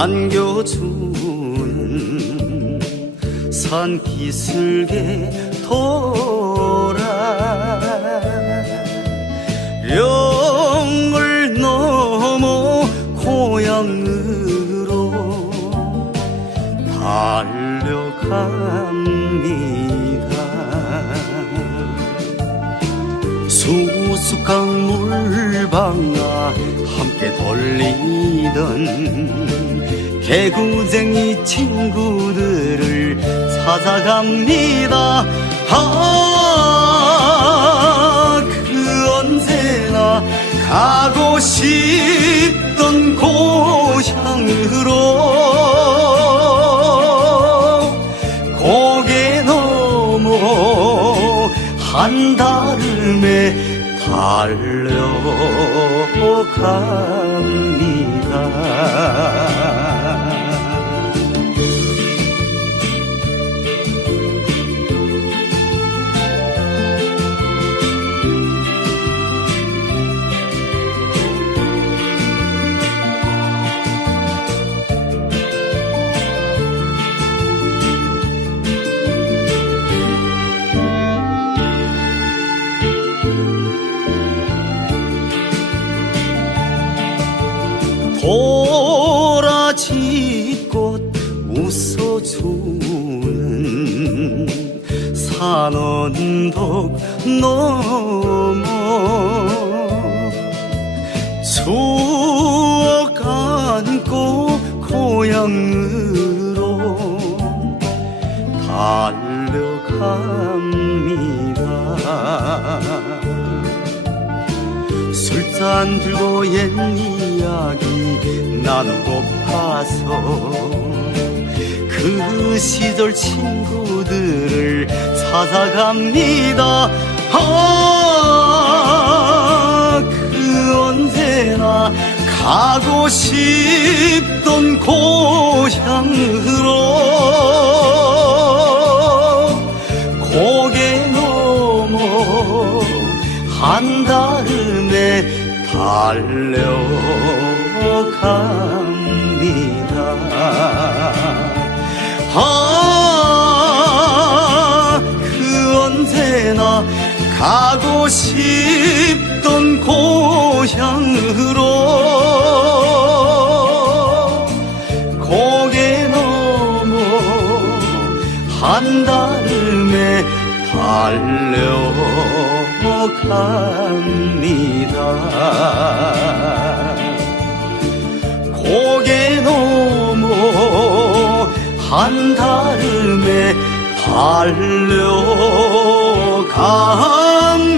안겨주는 산 기슭에 돌아 영을 넘어 고향으로 달려갑니다. 수수깡 물방아 함께 돌리던 개구쟁이 친구들을 찾아갑니다 아, 그 언제나 가고 싶던 고향으로 고개 넘어 한달음에 달려갑니다. 도라지꽃 웃어주는 산언덕 넘어 추억 안고 고향으로 달려갑니다. 술잔 들고 옛 이야기 나누고파서 그 시절 친구들을 찾아갑니다. 아, 그 언제나 가고 싶던 고향으로 고개 넘어 한달음에 달려 가고 싶던 고향으로 고개 넘어 한달음에 달려갑니다. 고개 넘어 한달음에 달려 갑니다.